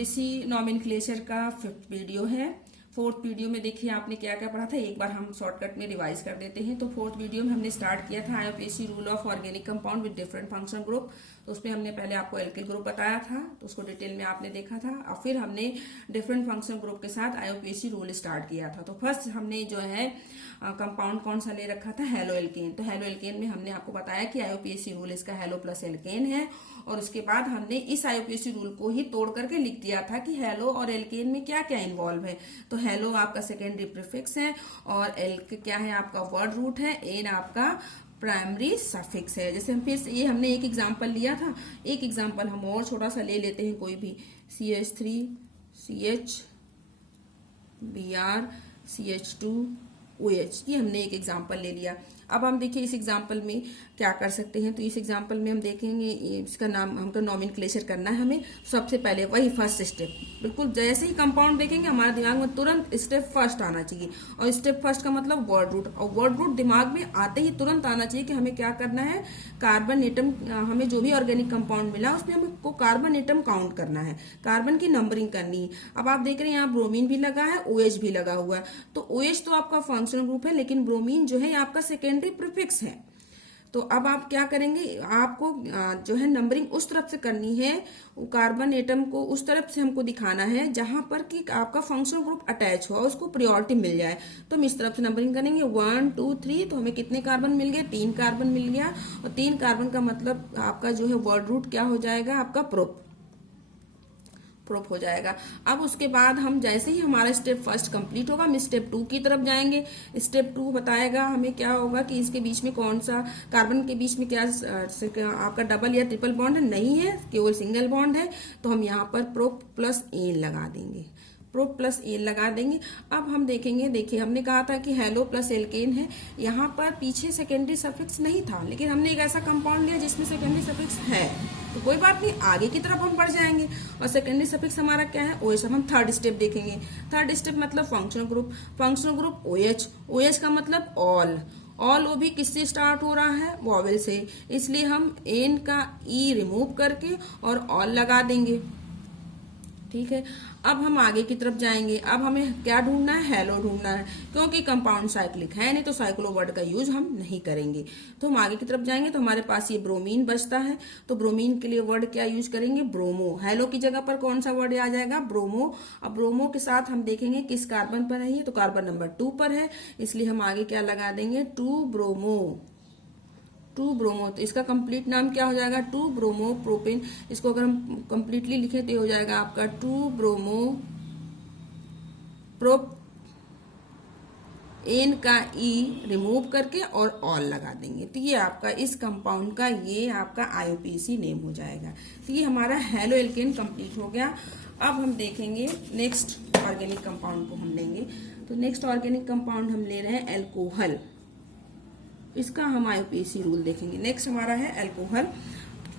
IUPAC nomenclature का 5th video है। 4th video में देखिए आपने क्या क्या पढ़ा था, एक बार हम शॉर्टकट में रिवाइज कर देते हैं। तो 4th वीडियो में हमने स्टार्ट किया था IUPAC rule of organic compound with different functional group. तो उसमें हमने पहले आपको एल्किल ग्रुप बताया था, तो उसको डिटेल में आपने देखा था। और फिर हमने डिफरेंट फंक्शनल ग्रुप के साथ आईयूपीएसी रूल स्टार्ट किया था। तो फर्स्ट हमने जो है कंपाउंड कौन सा ले रखा था, हेलो एल्केन। तो हेलो एल्केन में हमने आपको बताया कि आईयूपीएसी रूल इसका हेलो प्लस एल्केन है, और उसके बाद हमने इस आईयूपीएसी रूल को ही तोड़ करके लिख दिया था कि हेलो और एल्केन में क्या क्या इन्वॉल्व है। तो हेलो आपका सेकेंडरी प्रीफिक्स है, और एल्क क्या है आपका वर्ड रूट है, एन आपका प्राइमरी सफिक्स है। जैसे हम फिर से ये हमने एक एग्जांपल लिया था, एक एग्जांपल हम और छोटा सा ले लेते हैं कोई भी, CH3 CH Br CH2 OH, ये हमने एक एग्जांपल ले लिया। अब हम देखिए इस एग्जांपल में क्या कर सकते हैं। तो इस एग्जांपल में हम देखेंगे, इसका नाम हमको नॉमेनक्लेचर करना है हमें। सबसे पहले वही फर्स्ट स्टेप, बिल्कुल जैसे ही कंपाउंड देखेंगे हमारे दिमाग में तुरंत स्टेप फर्स्ट आना चाहिए। और स्टेप फर्स्ट का मतलब वर्ड रूट, और वर्ड रूट दिमाग में आते ही तुरंत आना चाहिए कि हमें क्या करना है, कार्बन एटम, हमें जो भी ऑर्गेनिक कंपाउंड मिला उसमें हमको कार्बन एटम काउंट करना है, कार्बन की नंबरिंग करनी है। अब आप देख रहे हैं यहाँ ब्रोमीन भी लगा है, OH भी लगा हुआ है। तो OH तो आपका फंक्शनल ग्रुप है, लेकिन ब्रोमीन जो है आपका सेकेंडरी प्रीफिक्स है। तो अब आप क्या करेंगे, आपको जो है नंबरिंग उस तरफ से करनी है, कार्बन एटम को उस तरफ से हमको दिखाना है जहां पर कि आपका फंक्शनल ग्रुप अटैच हुआ, उसको प्रायोरिटी मिल जाए। तो हम इस तरफ से नंबरिंग करेंगे 1 2 3। तो हमें कितने कार्बन मिल गए, 3 कार्बन मिल गया। और 3 कार्बन का मतलब आपका जो है वर्ड रूट क्या हो जाएगा, आपका प्रोप हो जाएगा। अब उसके बाद हम जैसे ही हमारा स्टेप फर्स्ट कंप्लीट होगा, हम स्टेप 2 की तरफ जाएंगे। स्टेप 2 बताएगा हमें क्या होगा कि इसके बीच में कौन सा, कार्बन के बीच में क्या आपका डबल या ट्रिपल बॉन्ड है, नहीं है, केवल सिंगल बॉन्ड है। तो हम यहाँ पर प्रोप प्लस एन लगा देंगे, प्रोप प्लस एन लगा देंगे। अब हम देखेंगे, देखिए हमने कहा था कि हेलो प्लस एल्केन है, यहाँ पर पीछे सेकेंडरी सफिक्स नहीं था, लेकिन हमने एक ऐसा कंपाउंड लिया जिसमें सेकेंडरी सफिक्स है। तो कोई बात नहीं, आगे की तरफ हम बढ़ जाएंगे। और सेकेंडरी सफिक्स हमारा क्या है, OH। अब हम थर्ड स्टेप देखेंगे। थर्ड स्टेप मतलब functional group, functional group OH। OH का मतलब ऑल, ऑल वो भी किससे स्टार्ट हो रहा है, वॉवेल से, इसलिए हम एन का ई रिमूव करके और ऑल लगा देंगे। ठीक है, अब हम आगे की तरफ जाएंगे। अब हमें क्या ढूंढना है, हेलो ढूंढना है, क्योंकि कंपाउंड साइक्लिक है नहीं तो साइक्लो वर्ड का यूज हम नहीं करेंगे। तो हम आगे की तरफ जाएंगे तो हमारे पास ये ब्रोमीन बचता है। तो ब्रोमीन के लिए वर्ड क्या यूज करेंगे, ब्रोमो। हेलो की जगह पर कौन सा वर्ड आ जाएगा, ब्रोमो। अब ब्रोमो के साथ हम देखेंगे किस कार्बन पर है ये, तो कार्बन नंबर 2 पर है, इसलिए हम आगे क्या लगा देंगे, 2 ब्रोमो। 2 ब्रोमो, तो इसका कंप्लीट नाम क्या हो जाएगा, 2 ब्रोमो प्रोपेन। इसको अगर हम कंप्लीटली लिखें तो हो जाएगा आपका 2 ब्रोमो प्रोप, एन का ई रिमूव करके और ऑल लगा देंगे। तो ये आपका इस कंपाउंड का ये आपका आईयूपीएसी नेम हो जाएगा। तो ये हमारा हेलो एल्केन कंप्लीट हो गया। अब हम देखेंगे नेक्स्ट ऑर्गेनिक कंपाउंड को हम लेंगे। तो नेक्स्ट ऑर्गेनिक कंपाउंड हम ले रहे हैं एल्कोहल। इसका हम आईयूपीएसी रूल देखेंगे। नेक्स्ट हमारा है एल्कोहल।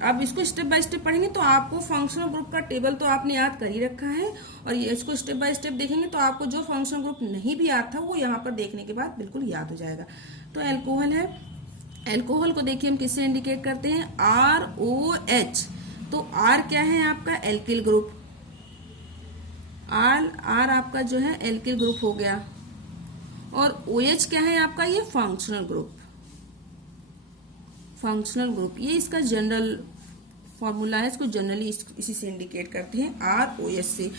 अब इसको स्टेप बाय स्टेप पढ़ेंगे तो आपको फंक्शनल ग्रुप का टेबल तो आपने याद कर ही रखा है, और ये इसको स्टेप बाय स्टेप देखेंगे तो आपको जो फंक्शनल ग्रुप नहीं भी याद था वो यहाँ पर देखने के बाद बिल्कुल याद हो जाएगा। तो एल्कोहल है, एल्कोहल को देखिए हम किससे इंडिकेट करते हैं, ROH। तो R क्या है आपका, एल्किल ग्रुप। R आपका जो है एल्किल ग्रुप हो गया, और OH क्या है आपका, ये फंक्शनल ग्रुप, फंक्शनल ग्रुप। ये इसका जनरल फॉर्मूला है, इसको जनरली इसी से इंडिकेट करते हैं, ROH से।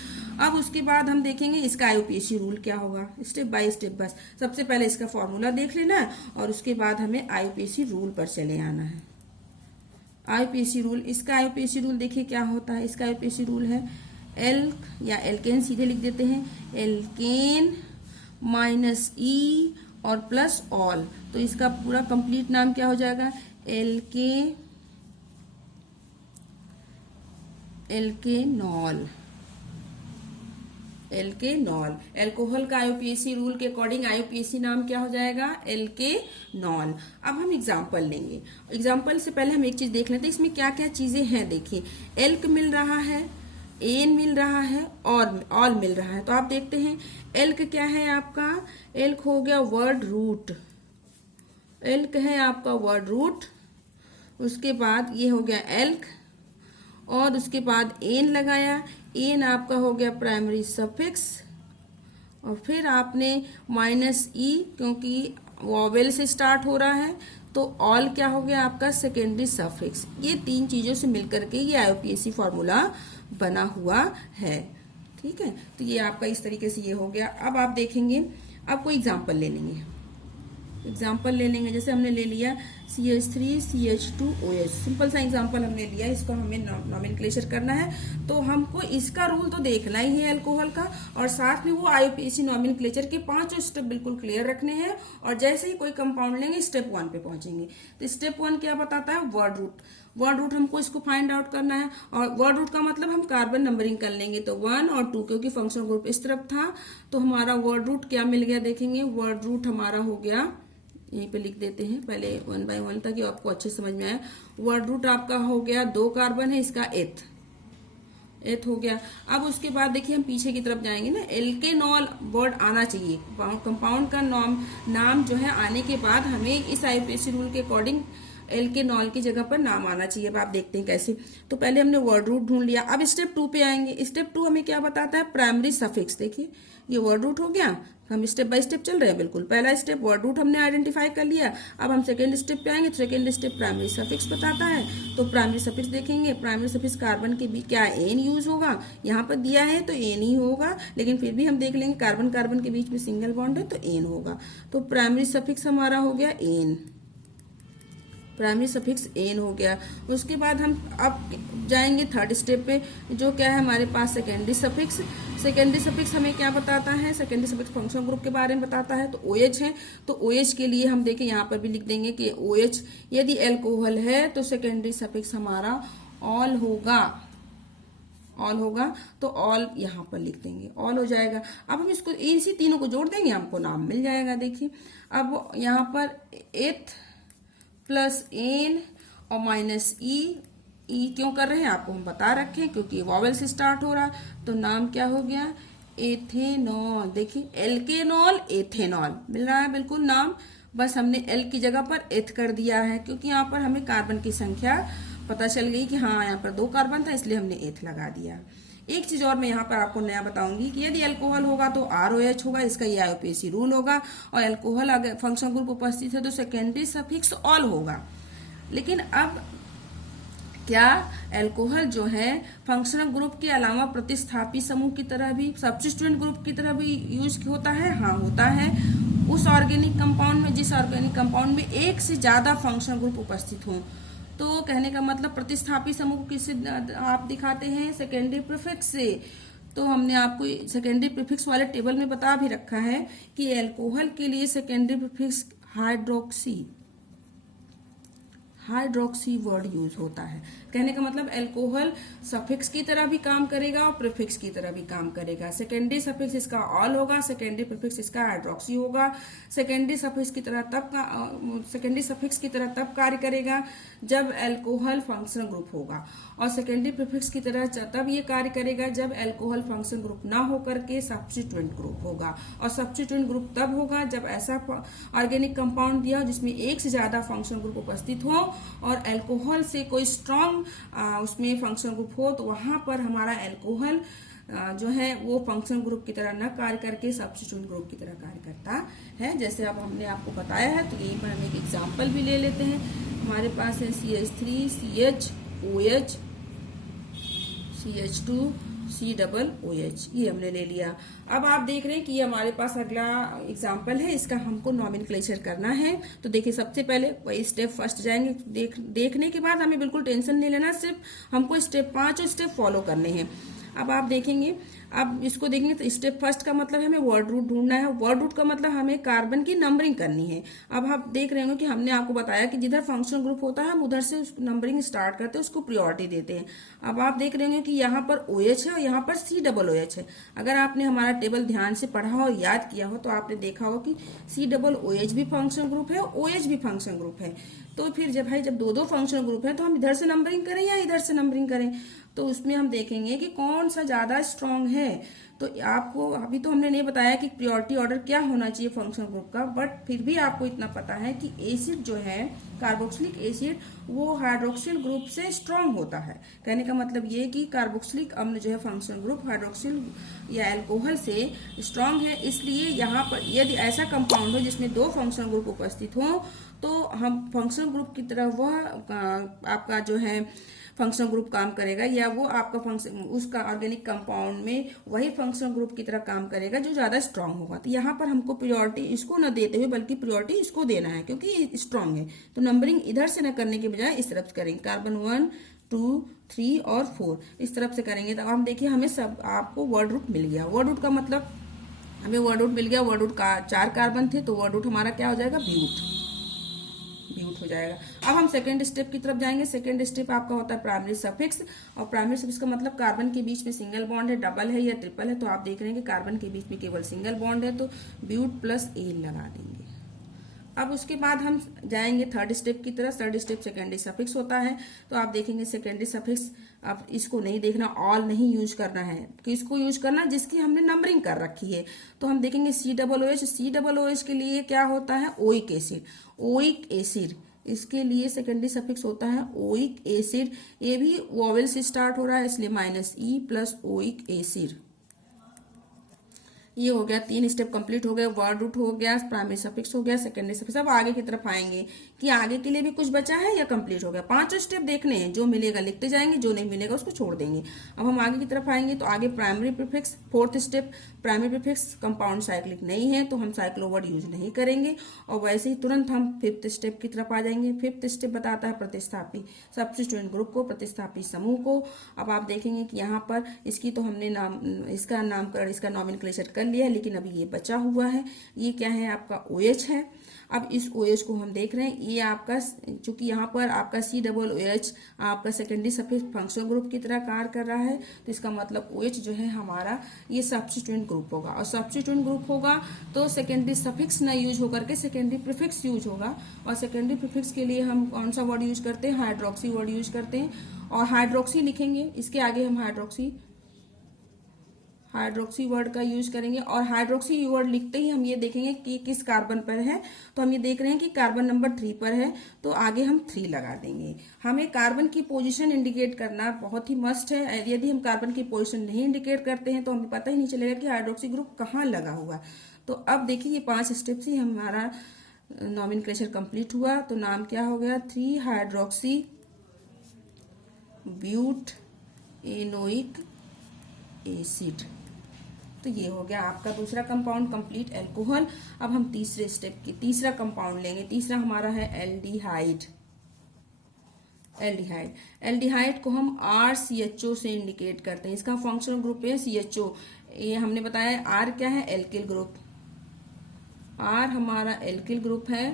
अब उसके बाद हम देखेंगे इसका आईयूपीएसी रूल क्या होगा, स्टेप बाय स्टेप। बस सबसे पहले इसका फॉर्मूला देख लेना है, और उसके बाद हमें आईयूपीएसी रूल पर चले आना है। आईयूपीएसी रूल, इसका आईयूपीएसी रूल देखिए क्या होता है। इसका आईयूपीएसी रूल है एल्क या एल्केन, सीधे लिख देते हैं, एल्केन माइनस ई और प्लस ऑल। तो इसका पूरा कंप्लीट नाम क्या हो जाएगा, एल्केनॉल। एल्केनॉल, एल्कोहल का आईयूपीएसी रूल के अकॉर्डिंग आईयूपीएसी नाम क्या हो जाएगा, एल्केनॉल। अब हम एग्जांपल लेंगे। एग्जांपल से पहले हम एक चीज देख लेते हैं, इसमें क्या क्या चीजें हैं। देखिए एल्क मिल रहा है, एन मिल रहा है, और ऑल मिल रहा है। तो आप देखते हैं एल्क क्या है आपका, एल्क हो गया वर्ड रूट, एल्क है आपका वर्ड रूट। उसके बाद ये हो गया एल्क, और उसके बाद एन लगाया, एन आपका हो गया प्राइमरी सफिक्स, और फिर आपने माइनस ई, क्योंकि वॉवेल से स्टार्ट हो रहा है तो ऑल क्या हो गया आपका सेकेंडरी सफिक्स। ये तीन चीजों से मिलकर के ये आईयूपीएसी फॉर्मूला बना हुआ है। ठीक है, तो ये आपका इस तरीके से ये हो गया। अब आप देखेंगे, अब कोई एग्जाम्पल ले लेंगे, जैसे हमने ले लिया CH3CH2OH, सिंपल सा एग्जांपल हमने लिया, इसको हमें नॉमेनक्लेचर करना है तो हमको इसका रूल तो देखना ही है अल्कोहल का, और साथ में वो आईयूपीएसी नॉमेनक्लेचर के 5 स्टेप बिल्कुल क्लियर रखने हैं। और जैसे ही कोई कंपाउंड लेंगे स्टेप 1 पे पहुंचेंगे। तो स्टेप 1 क्या बताता है, वर्ड रूट हमको इसको फाइंड आउट करना है। और वर्ड रूट का मतलब हम कार्बन नंबरिंग कर लेंगे, तो 1 और 2, क्योंकि फंक्शनल ग्रुप इस तरफ था तो हमारा वर्ड रूट क्या मिल गया, देखेंगे वर्ड रूट हमारा हो गया, यहीं पे लिख देते हैं पहले 1 बाय 1 ताकि आपको अच्छे समझ में आए। वर्ड रूट आपका हो गया 2 कार्बन है, इसका एथ हो गया। अब उसके बाद देखिए हम पीछे की तरफ जाएंगे ना, एल्केनॉल वर्ड आना चाहिए, कंपाउंड का नाम जो है आने के बाद हमें इस आईयूपीएसी रूल के अकॉर्डिंग एल्केनॉल की जगह पर नाम आना चाहिए। अब आप देखते हैं कैसे। तो पहले हमने वर्ड रूट ढूंढ लिया, अब स्टेप 2 पे आएंगे। स्टेप 2 हमें क्या बताता है, प्राइमरी सफिक्स। देखिए ये वर्ड रूट हो गया, हम स्टेप बाय स्टेप चल रहे हैं। बिल्कुल पहला स्टेप वर्ड रूट हमने आइडेंटिफाई कर लिया। अब हम सेकेंड स्टेप पे आएंगे, तो सेकेंड स्टेप प्राइमरी सफिक्स बताता है। तो प्राइमरी सफिक्स देखेंगे, प्राइमरी सफिक्स कार्बन के बीच क्या एन यूज होगा, यहाँ पर दिया है तो एन ही होगा, लेकिन फिर भी हम देख लेंगे कार्बन कार्बन के बीच में सिंगल बॉन्ड है तो एन होगा। तो प्राइमरी सफिक्स हमारा हो गया एन, प्राइमरी सफिक्स एन हो गया। उसके बाद हम अब जाएंगे थर्ड स्टेप पे, जो क्या है हमारे पास सेकेंडरी सफिक्स। सेकेंडरी सफिक्स हमें क्या बताता है, सेकेंडरी सफिक्स फंक्शनल ग्रुप के बारे में बताता है। तो OH है, तो OH के लिए हम देखें यहाँ पर भी लिख देंगे कि OH यदि एल्कोहल है तो सेकेंडरी सफिक्स हमारा ऑल होगा, तो ऑल यहाँ पर लिख देंगे, ऑल हो जाएगा। अब हम इसको इसी तीनों को जोड़ देंगे, हमको नाम मिल जाएगा। देखिए अब यहाँ पर एथ प्लस एन और माइनस ई क्यों कर रहे हैं आपको हम बता रखे हैं, क्योंकि वॉवेल से स्टार्ट हो रहा है। तो नाम क्या हो गया, एथेनॉल। देखिए एल्केनॉल एथेनॉल मिल रहा है बिल्कुल नाम, बस हमने एल की जगह पर एथ कर दिया है, क्योंकि यहाँ पर हमें कार्बन की संख्या पता चल गई कि हाँ यहाँ पर 2 कार्बन था, इसलिए हमने एथ लगा दिया। एक चीज और मैं यहाँ पर आपको नया बताऊंगी कि यदि अल्कोहल होगा तो ROH होगा, इसका ये आईयूपीएसी रूल होगा। और अल्कोहल अगर फंक्शनल ग्रुप उपस्थित है तो सेकेंडरी सफिक्स ऑल होगा। लेकिन अब क्या अल्कोहल जो है फंक्शनल ग्रुप के अलावा प्रतिस्थापी समूह की तरह भी, सब्स्टिट्यूएंट ग्रुप की तरह भी यूज होता है? हाँ होता है। उस ऑर्गेनिक कंपाउंड में, जिस ऑर्गेनिक कंपाउंड में एक से ज्यादा फंक्शनल ग्रुप उपस्थित हों। तो कहने का मतलब प्रतिस्थापी समूह किससे आप दिखाते हैं, सेकेंडरी प्रीफिक्स से। तो हमने आपको सेकेंडरी प्रीफिक्स वाले टेबल में बता भी रखा है कि अल्कोहल के लिए secondary prefix hydroxy word use होता है। कहने का मतलब अल्कोहल सफिक्स की तरह भी काम करेगा और प्रीफिक्स की तरह भी काम करेगा। सेकेंडरी सफिक्स इसका ऑल होगा, सेकेंडरी प्रीफिक्स इसका हाइड्रोक्सी होगा। सेकेंडरी सफिक्स की तरह तब कार्य करेगा जब अल्कोहल फंक्शनल ग्रुप होगा, और सेकेंडरी प्रीफिक्स की तरह तब ये कार्य करेगा जब अल्कोहल फंक्शनल ग्रुप ना होकर के सब्स्टिट्यूएंट ग्रुप होगा। और सब्स्टिट्यूएंट ग्रुप तब होगा जब ऐसा ऑर्गेनिक कंपाउंड दिया हो जिसमें एक से ज्यादा फंक्शनल ग्रुप उपस्थित हो और अल्कोहल से कोई स्ट्रॉन्ग उसमें फंक्शनल ग्रुप हो, तो वहां पर हमारा अल्कोहल जो है वो फंक्शनल ग्रुप की तरह न कार्य करके सब्स्टिट्यूएंट ग्रुप की तरह कार्य करता है। जैसे अब हमने आपको बताया है, तो यहीं पर हम एक एग्जांपल भी ले लेते हैं। हमारे पास है CH3CHOH CH2COOH, ये हमने ले लिया। अब आप देख रहे हैं कि ये हमारे पास अगला एग्जाम्पल है, इसका हमको नॉमेनक्लेचर करना है। तो देखिए सबसे पहले वही स्टेप फर्स्ट जाएंगे, देखने के बाद हमें बिल्कुल टेंशन नहीं लेना, सिर्फ हमको स्टेप 5 स्टेप फॉलो करने हैं। अब आप देखेंगे, अब इसको देखेंगे तो स्टेप फर्स्ट का मतलब हमें वर्ड रूट ढूंढना है। वर्ड रूट का मतलब हमें कार्बन की नंबरिंग करनी है। अब आप देख रहे होंगे कि हमने आपको बताया कि जिधर फंक्शनल ग्रुप होता है हम उधर से नंबरिंग स्टार्ट करते हैं, उसको प्रायोरिटी देते हैं। अब आप देख रहे होंगे कि यहाँ पर OH है और यहाँ पर COOH है। अगर आपने हमारा टेबल ध्यान से पढ़ा और याद किया हो तो आपने देखा हो कि COOH भी फंक्शनल ग्रुप है और OH भी फंक्शनल ग्रुप है। तो फिर जब दो फंक्शनल ग्रुप है तो हम इधर से नंबरिंग करें या इधर से नंबरिंग करें, तो उसमें हम देखेंगे कि कौन सा ज्यादा स्ट्रांग है है। तो आपको अभी तो हमने नहीं बताया कि प्रियोरिटी ऑर्डर क्या होना चाहिए फंक्शनल ग्रुप का, बट फिर भी आपको इतना पता है कि एसिड जो है कार्बोक्सिलिक एसिड वो हाइड्रोक्सिल ग्रुप से स्ट्रांग होता है। कहने का मतलब ये कि कार्बोक्सिलिक अम्ल जो है फंक्शनल ग्रुप हाइड्रोक्सिल या अल्कोहल से स्ट्रांग है। इसलिए यहाँ पर यदि ऐसा कंपाउंड हो जिसमें दो फंक्शनल ग्रुप उपस्थित हो तो हम फंक्शनल ग्रुप की तरह वह आपका जो है फंक्शनल ग्रुप काम करेगा, या वो आपका फंक्शन उसका ऑर्गेनिक कंपाउंड में वही फंक्शनल ग्रुप की तरह काम करेगा जो ज्यादा स्ट्रांग होगा। तो यहाँ पर हमको प्रियोरिटी इसको न देते हुए बल्कि प्रियोरिटी इसको देना है क्योंकि स्ट्रांग है। तो नंबरिंग इधर से न करने के बजाय इस तरफ से करेंगे, कार्बन 1 2 3 और 4 इस तरफ से करेंगे। तो हम देखिए हमें सब आपको वर्ड रूट मिल गया। वर्ड रूट का मतलब हमें वर्ड रूट मिल गया। वर्ड रूट का 4 कार्बन थे तो वर्ड रूट हमारा क्या हो जाएगा, ब्यूट हो जाएगा। अब हम सेकेंड स्टेप की तरफ जाएंगे। सेकेंड स्टेप आपका होता है प्राइमरी सफिक्स, और प्राइमरी सफिक्स का मतलब कार्बन के बीच में सिंगल बॉन्ड है, डबल है या ट्रिपल है। तो आप देख रहे हैं कि कार्बन के बीच में केवल सिंगल बॉन्ड है तो ब्यूट प्लस एल लगा देंगे। अब उसके बाद हम जाएंगे थर्ड स्टेप की तरफ। थर्ड स्टेप सेकेंडरी सफिक्स होता है। तो आप देखेंगे सेकेंडरी सफिक्स, अब इसको नहीं देखना, ऑल नहीं यूज करना है। किसको यूज करना, जिसकी हमने नंबरिंग कर रखी है। तो हम देखेंगे COOH। COOH के लिए क्या होता है, ओइक एसिड। ओइक एसिड इसके लिए सेकेंडरी सफिक्स होता है ओइक एसिड। ये भी वोवेल से स्टार्ट हो रहा है इसलिए -E प्लस ओइक एसिड। ये हो गया, 3 स्टेप कंप्लीट हो गए। वर्ड रूट हो गया, प्राइमरी सफिक्स हो गया, सेकेंडरी सफिक्स। अब आगे की तरफ आएंगे कि आगे के लिए भी कुछ बचा है या कंप्लीट हो गया। 5 स्टेप देखने हैं, जो मिलेगा लिखते जाएंगे, जो नहीं मिलेगा उसको छोड़ देंगे। अब हम आगे की तरफ आएंगे तो आगे primary prefix, fourth step primary prefix compound cyclic नहीं है तो हम साइक्लोवर्ड यूज नहीं करेंगे। और वैसे ही तुरंत हम फिफ्थ स्टेप की तरफ आ जाएंगे। फिफ्थ स्टेप बताता है प्रतिस्थापी सब्स्टिट्यूएंट ग्रुप को, प्रतिस्थापी समूह को। अब आप देखेंगे कि यहाँ पर इसकी तो हमने इसका नामकरण, इसका नॉमेनक्लेचर कर लिया है, लेकिन अभी ये बचा हुआ है। ये क्या है, आपका OH है। अब इस OH को हम देख रहे हैं, ये आपका चूंकि यहाँ पर आपका COOH आपका सेकेंडरी सफिक्स फंक्शनल ग्रुप की तरह कार्य कर रहा है तो इसका मतलब OH जो है हमारा ये सब्स्टिट्यूएंट ग्रुप होगा। और सब्स्टिट्यूएंट ग्रुप होगा तो सेकेंडरी सफिक्स ना यूज होकर के सेकेंडरी प्रीफिक्स यूज होगा। और सेकेंडरी प्रीफिक्स के लिए हम कौन सा वर्ड यूज करते हैं, हाइड्रोक्सी वर्ड यूज करते हैं। और हाइड्रोक्सी लिखेंगे, इसके आगे हम हाइड्रोक्सी वर्ड का यूज करेंगे। और हाइड्रोक्सी वर्ड लिखते ही हम ये देखेंगे कि किस कार्बन पर है। तो हम ये देख रहे हैं कि कार्बन नंबर 3 पर है तो आगे हम 3 लगा देंगे। हमें कार्बन की पोजीशन इंडिकेट करना बहुत ही मस्ट है। यदि हम कार्बन की पोजीशन नहीं इंडिकेट करते हैं तो हमें पता ही नहीं चलेगा कि हाइड्रोक्सी ग्रुप कहाँ लगा हुआ। तो अब देखिए ये 5 स्टेप से हमारा नॉमेनक्लेचर कंप्लीट हुआ। तो नाम क्या हो गया, 3 हाइड्रोक्सी ब्यूट एनोइक एसिड। तो ये हो गया आपका दूसरा कंपाउंड कंप्लीट, एल्कोहल। अब हम तीसरे स्टेप की तीसरा कंपाउंड लेंगे। तीसरा हमारा है एल्डिहाइड। एल्डिहाइड को हम RCHO से इंडिकेट करते हैं। इसका फंक्शनल ग्रुप है CHO। ये हमने बताया R क्या है, एल्किल ग्रुप। R हमारा एल्किल ग्रुप है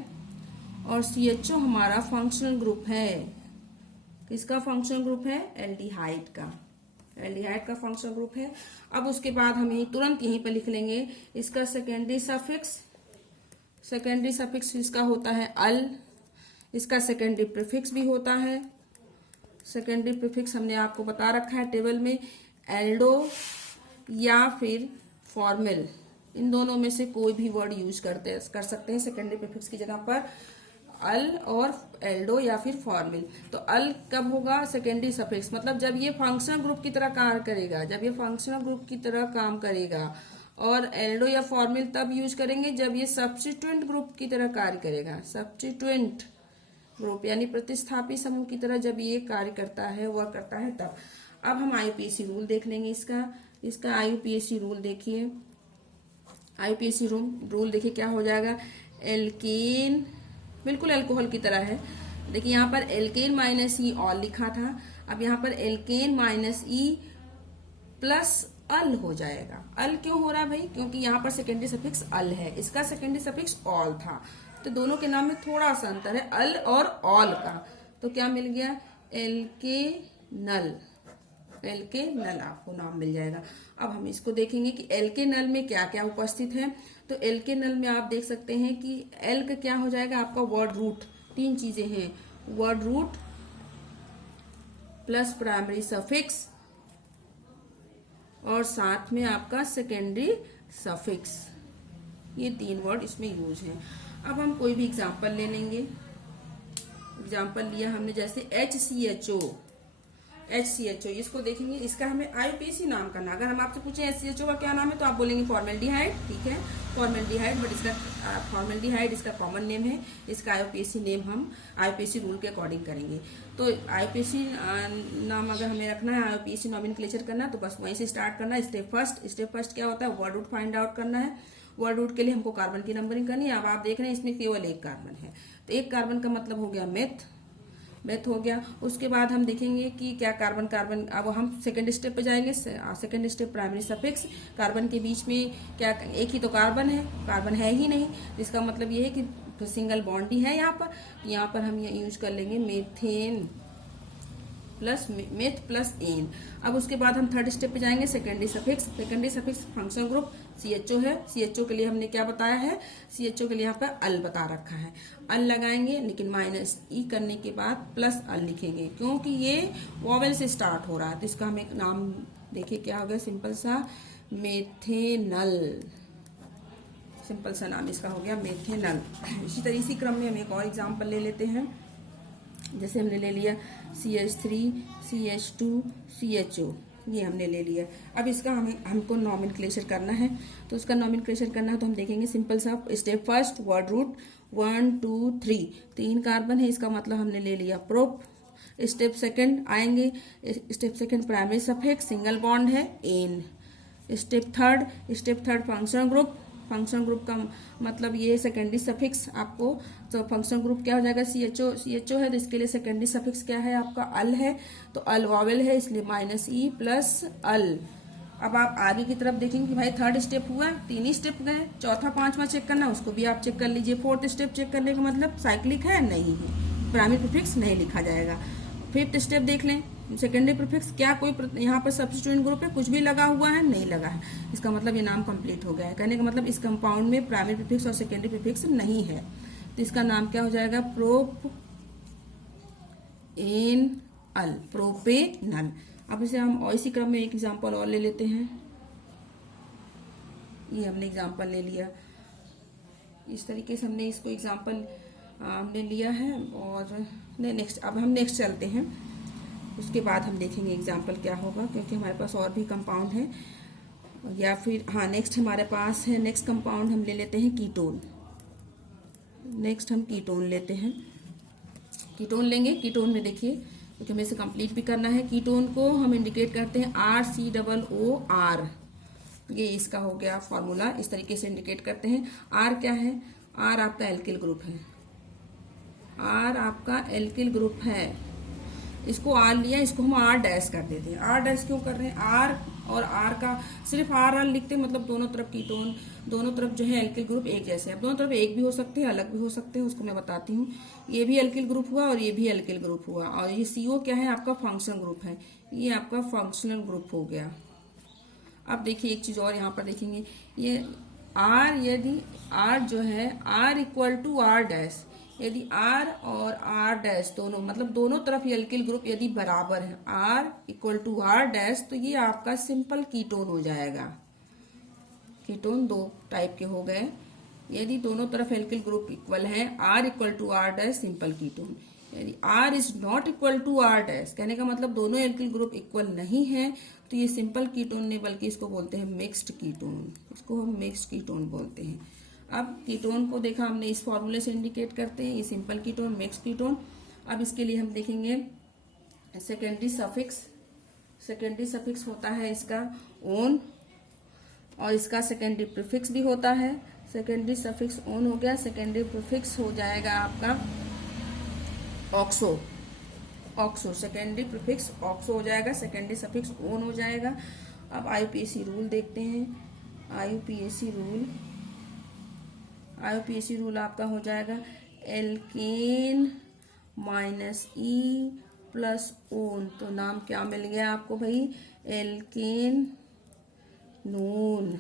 और CHO हमारा फंक्शनल ग्रुप है। किसका फंक्शनल ग्रुप है, एल्डिहाइड का। एल्डिहाइड का फंक्शनल ग्रुप है। अब उसके बाद हम तुरंत यहीं पर लिख लेंगे इसका सेकेंडरी सफिक्स इसका होता है अल। इसका सेकेंडरी प्रीफिक्स भी होता है। सेकेंडरी प्रीफिक्स हमने आपको बता रखा है टेबल में, एल्डो या फिर फॉर्मिल, इन दोनों में से कोई भी वर्ड यूज कर सकते हैं सेकेंडरी प्रीफिक्स की जगह पर, अल और एल्डो या फिर फॉर्मिल। तो अल कब होगा, सेकेंडरी सफिक्स, मतलब जब ये फंक्शनल ग्रुप की तरह कार्य करेगा, जब ये फंक्शनल ग्रुप की तरह काम करेगा। और एल्डो या फॉर्मिल तब यूज करेंगे जब ये सब्स्टिट्यूएंट ग्रुप की तरह कार्य करेगा। सब्स्टिट्यूएंट ग्रुप यानी प्रतिस्थापी समूह की तरह जब ये कार्य करता है, वह करता है तब। अब हम IUPAC रूल देख लेंगे। इसका IUPAC रूल देखिए। IUPAC रूल देखिए क्या हो जाएगा, एल्केन बिल्कुल अल्कोहल की तरह है। देखिए यहाँ पर एल्केन -E ऑल लिखा था, अब यहाँ पर एल्केन -E प्लस अल हो जाएगा। अल क्यों हो रहा है भाई, क्योंकि यहाँ पर सेकेंडरी सफिक्स अल है, इसका सेकेंडरी सफिक्स ऑल था। तो दोनों के नाम में थोड़ा सा अंतर है, अल और ऑल का। तो क्या मिल गया, एल्केनल आपको नाम मिल जाएगा। अब हम इसको देखेंगे कि एल्केनल में क्या क्या उपस्थित है। तो एल्केनल में आप देख सकते हैं कि एल्क क्या हो जाएगा आपका, वर्ड रूट। 3 चीजें हैं, word root plus primary suffix और साथ में आपका सेकेंडरी सफिक्स, ये 3 वर्ड इसमें यूज है। अब हम कोई भी एग्जांपल ले लेंगे। एग्जांपल लिया हमने जैसे HCHO, इसको देखेंगे, इसका हमें IUPAC नाम करना। अगर हम आपसे पूछें HCHO का क्या नाम है तो आप बोलेंगे फॉर्मेल्डिहाइड, ठीक है, फॉर्मेल्डिहाइड, बट इसका फॉर्मेल्डिहाइड इसका कॉमन नेम है, इसका IUPAC नेम हम IUPAC रूल के अकॉर्डिंग करेंगे। तो IUPAC नाम अगर हमें रखना है, IUPAC नॉमेनक्लेचर करना है, तो बस वहीं से स्टार्ट करना है। स्टेप फर्स्ट क्या होता है, वर्ड रूट फाइंड आउट करना है। वर्ड रूट के लिए हमको कार्बन की नंबरिंग करनी है। अब आप देख रहे हैं इसमें केवल एक कार्बन है, तो एक कार्बन का मतलब हो गया मेथ हो गया। उसके बाद हम देखेंगे कि क्या कार्बन, अब हम सेकंड स्टेप पे जाएंगे। Second step primary suffix, carbon के बीच में क्या एक ही तो कार्बन है ही नहीं, इसका मतलब ये है कि तो सिंगल बॉन्ड ही है यहाँ पर हम यूज कर लेंगे मेथ प्लस एन। अब उसके बाद हम थर्ड स्टेप पे जाएंगे, secondary suffix function group CHO है। CHO के लिए हमने क्या बताया है, CHO के लिए यहाँ पर अल बता रखा है, अल लगाएंगे, लेकिन -E करने के बाद प्लस अल लिखेंगे, क्योंकि ये वॉवेल से स्टार्ट हो रहा है। तो इसका हम एक नाम देखिए क्या हो गया, सिंपल सा नाम इसका हो गया मेथेनल। इसी क्रम में हम एक और एग्जाम्पल ले लेते हैं। जैसे हमने ले लिया CH3 CH2 CHO, ये हमने ले लिया। अब इसका हमको नॉमेनक्लेचर करना है, तो उसका नॉमेनक्लेचर करना है तो हम देखेंगे सिंपल सा। Step first word root 1 2 3, 3 carbon है, इसका मतलब हमने ले लिया प्रोप। स्टेप सेकंड आएंगे, step second primary suffix, single bond है ane. Step third function group का मतलब ये सेकेंडरी सफिक्स आपको, तो फंक्शन ग्रुप क्या हो जाएगा, CHO है, तो इसके लिए सेकेंडरी सफिक्स क्या है आपका, अल है, तो अल वॉवेल है, इसलिए -E प्लस अल। अब आप आगे की तरफ देखेंगे कि भाई थर्ड स्टेप हुआ, 3 ही स्टेप गए, चौथा 5वां चेक करना, उसको भी आप चेक कर लीजिए। फोर्थ स्टेप चेक करने का मतलब साइक्लिक है नहीं है, प्राइमरी प्रीफिक्स नहीं लिखा जाएगा। फिफ्थ स्टेप देख लें, सेकेंडरी प्रीफिक्स क्या कोई यहाँ पर सब्स्टिट्यूएंट ग्रुप है, कुछ भी लगा हुआ है, नहीं लगा है, इसका मतलब ये नाम कंप्लीट हो गया है। कहने का मतलब इस कंपाउंड में प्राइमरी प्रीफिक्स और सेकेंडरी प्रीफिक्स नहीं है, तो इसका नाम क्या हो जाएगा, प्रोपेनल। अब इसे हम और इसी क्रम में एक एग्जांपल और ले लेते हैं। ये हमने एग्जांपल ले लिया, इस तरीके से हमने इसको एग्जांपल हमने लिया है। और नेक्स्ट, अब हम नेक्स्ट चलते हैं, उसके बाद हम देखेंगे एग्जांपल क्या होगा, क्योंकि हमारे पास और भी कंपाउंड है। या फिर हाँ, नेक्स्ट हमारे पास है, नेक्स्ट कंपाउंड हम ले लेते हैं कीटोन। नेक्स्ट हम कीटोन लेते हैं, कीटोन लेंगे। कीटोन में देखिए, क्योंकि हमें इसे कंप्लीट भी करना है, कीटोन को हम इंडिकेट करते हैं RCOOR। ये इसका हो गया फॉर्मूला, इस तरीके से इंडिकेट करते हैं। R क्या है, R आपका एल्किल ग्रुप है, R आपका एल्किल ग्रुप है। इसको R लिया, इसको हम R डैश कर देते हैं। R डैश क्यों कर रहे हैं, R और R का सिर्फ R लिखते हैं, मतलब दोनों तरफ कीटोन, दोनों तरफ जो है एल्किल ग्रुप एक जैसे हैं। दोनों तरफ एक भी हो सकते हैं, अलग भी हो सकते हैं, उसको मैं बताती हूँ। ये भी एल्किल ग्रुप हुआ और ये भी एल्किल ग्रुप हुआ, और ये CO क्या है आपका फंक्शनल ग्रुप है, ये आपका फंक्शनल ग्रुप हो गया। अब देखिए एक चीज और यहाँ पर देखेंगे, ये R, यदि R जो है R equal to R dash, यदि R और R डैश दोनों, मतलब दोनों तरफ एल्किल ग्रुप यदि बराबर है, R equal to R dash, तो ये आपका सिंपल कीटोन हो जाएगा। कीटोन दो टाइप के हो गए, यदि दोनों तरफ एल्किल ग्रुप इक्वल है, R equal to R dash, simple ketone. यदि R is not equal to R dash, कहने का मतलब दोनों एल्किल ग्रुप इक्वल नहीं है, तो ये सिंपल कीटोन नहीं, बल्कि इसको बोलते हैं मिक्स्ड कीटोन, इसको हम मिक्स्ड कीटोन बोलते हैं। अब कीटोन को देखा हमने, इस फॉर्मूले से इंडिकेट करते हैं, ये सिंपल कीटोन, मिक्स्ड कीटोन। अब इसके लिए हम देखेंगे सेकेंडरी सफिक्स होता है इसका ओन, और इसका सेकेंडरी प्रीफिक्स भी होता है। सेकेंडरी सफिक्स ओन हो गया, सेकेंडरी प्रीफिक्स हो जाएगा आपका ऑक्सो, सेकेंडरी प्रीफिक्स ऑक्सो हो जाएगा, सेकेंडरी सफिक्स ओन हो जाएगा। अब IUPAC रूल देखते हैं। IUPAC रूल आपका हो जाएगा एल्केन -E प्लस ओन, तो नाम क्या मिल गया आपको भाई, एल्केन नोन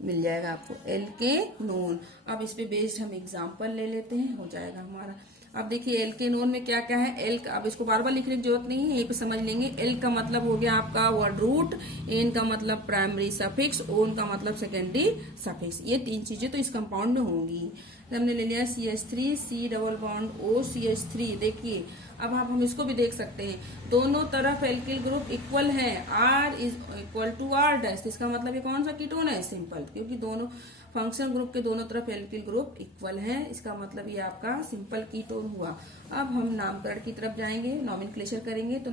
मिल जाएगा आपको, एल्केनोन। अब इस पे बेस्ड हम एग्जांपल ले लेते हैं, हो जाएगा हमारा। अब देखिए एल्केनोन में क्या क्या है, एल अब इसको बार बार लिखने की जरूरत नहीं है, यहीं पे समझ लेंगे। एल का मतलब हो गया आपका वर्ड रूट, एन का मतलब प्राइमरी सफिक्स, ओन का मतलब सेकेंडरी सफिक्स। ये 3 चीजें तो इस कंपाउंड में होंगी। हमने ले लिया CH3, C double bond O CH3। देखिए अब हम इसको भी देख सकते हैं, दोनों तरफ एल्किल ग्रुप इक्वल है, R is equal to R dash. इसका मतलब ये कौन सा कीटोन है, सिंपल, क्योंकि दोनों फंक्शन ग्रुप के दोनों तरफ एल्किल ग्रुप इक्वल है, इसका मतलब ये आपका सिंपल कीटोन हुआ। अब हम नामकरण की तरफ जाएंगे, नॉमेनक्लेचर करेंगे। तो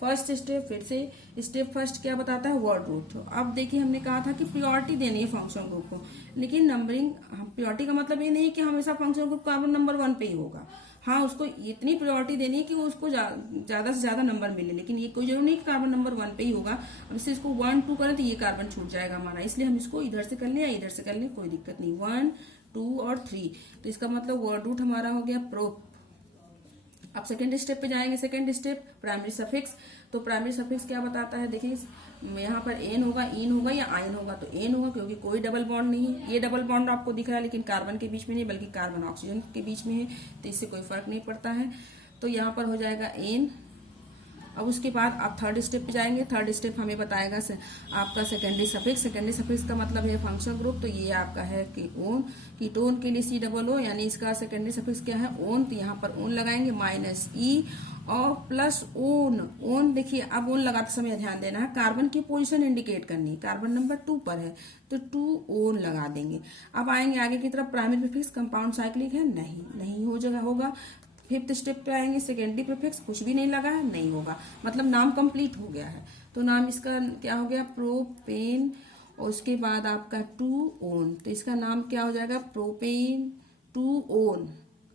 फर्स्ट स्टेप, फिर से स्टेप फर्स्ट क्या बताता है, वर्ड रूट। अब देखिए हमने कहा था कि प्रियोरिटी देनी है फंक्शन ग्रुप को, लेकिन नंबरिंग, प्रियोरिटी का मतलब ये नहीं है कि हमेशा फंक्शन ग्रुप कार्बन नंबर 1 पे ही होगा। हाँ, उसको इतनी प्रायोरिटी देनी है कि वो उसको ज्यादा से ज्यादा नंबर मिले, लेकिन ये कोई जरूरी नहीं कि कार्बन नंबर 1 पे ही होगा। अब इससे इसको 1 2 करें तो ये कार्बन छूट जाएगा हमारा, इसलिए हम इसको इधर से कर लें या इधर से कर लें, कोई दिक्कत नहीं। 1 2 और 3, तो इसका मतलब वर्ड रूट हमारा हो गया प्रो। अब सेकेंड स्टेप पे जाएंगे। Second step primary suffix. तो प्राइमरी सफिक्स क्या बताता है, देखिए यहाँ पर एन होगा, इन होगा या आयन होगा, तो एन होगा क्योंकि कोई डबल बॉन्ड नहीं है। ये डबल बॉन्ड आपको दिख रहा है लेकिन कार्बन के बीच में नहीं, बल्कि कार्बन ऑक्सीजन के बीच में है, तो इससे कोई फर्क नहीं पड़ता है। तो यहाँ पर हो जाएगा एन। अब उसके बाद आप थर्ड स्टेप पे जाएंगे। थर्ड स्टेप हमें बताएगा आपका सेकेंडरी सफिक्स। सेकेंडरी सफिक्स का मतलब है फंक्शन ग्रुप, तो ये आपका है कीटोन। कीटोन के लिए C डबल O, यानी इसका सेकेंडरी सफिक्स क्या है, ओन। तो यहाँ पर ओन लगाएंगे, -E और प्लस ओन। ओन देखिए, अब ओन लगाते समय ध्यान देना है, कार्बन की पोजीशन इंडिकेट करनी है, कार्बन नंबर 2 पर है तो 2 ओन लगा देंगे। अब आएंगे आगे की तरफ, प्राइमरी प्रीफिक्स कंपाउंड साइक्लिक है, नहीं हो जगह होगा। फिफ्थ स्टेप पे आएंगे, सेकेंडरी प्रीफिक्स कुछ भी नहीं लगा है, नहीं होगा, मतलब नाम कंप्लीट हो गया है। तो नाम इसका क्या हो गया, प्रोपेन, और उसके बाद आपका 2 ओन, तो इसका नाम क्या हो जाएगा, प्रोपेन 2 ओन।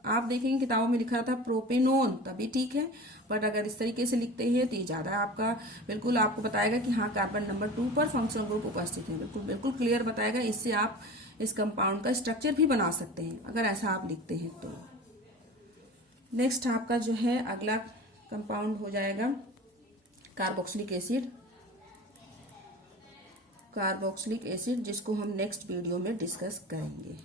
आप देखेंगे किताबों में लिखा था प्रोपेनोन, तभी ठीक है, बट अगर इस तरीके से लिखते हैं तो ये ज्यादा आपका बिल्कुल आपको बताएगा कि हाँ कार्बन नंबर 2 पर फंक्शन ग्रुप उपस्थित है, बिल्कुल बिल्कुल क्लियर बताएगा। इससे आप इस कंपाउंड का स्ट्रक्चर भी बना सकते हैं अगर ऐसा आप लिखते हैं तो। नेक्स्ट आपका जो है अगला कंपाउंड हो जाएगा कार्बोक्सिलिक एसिड। कार्बोक्सिलिक एसिड जिसको हम नेक्स्ट वीडियो में डिस्कस करेंगे।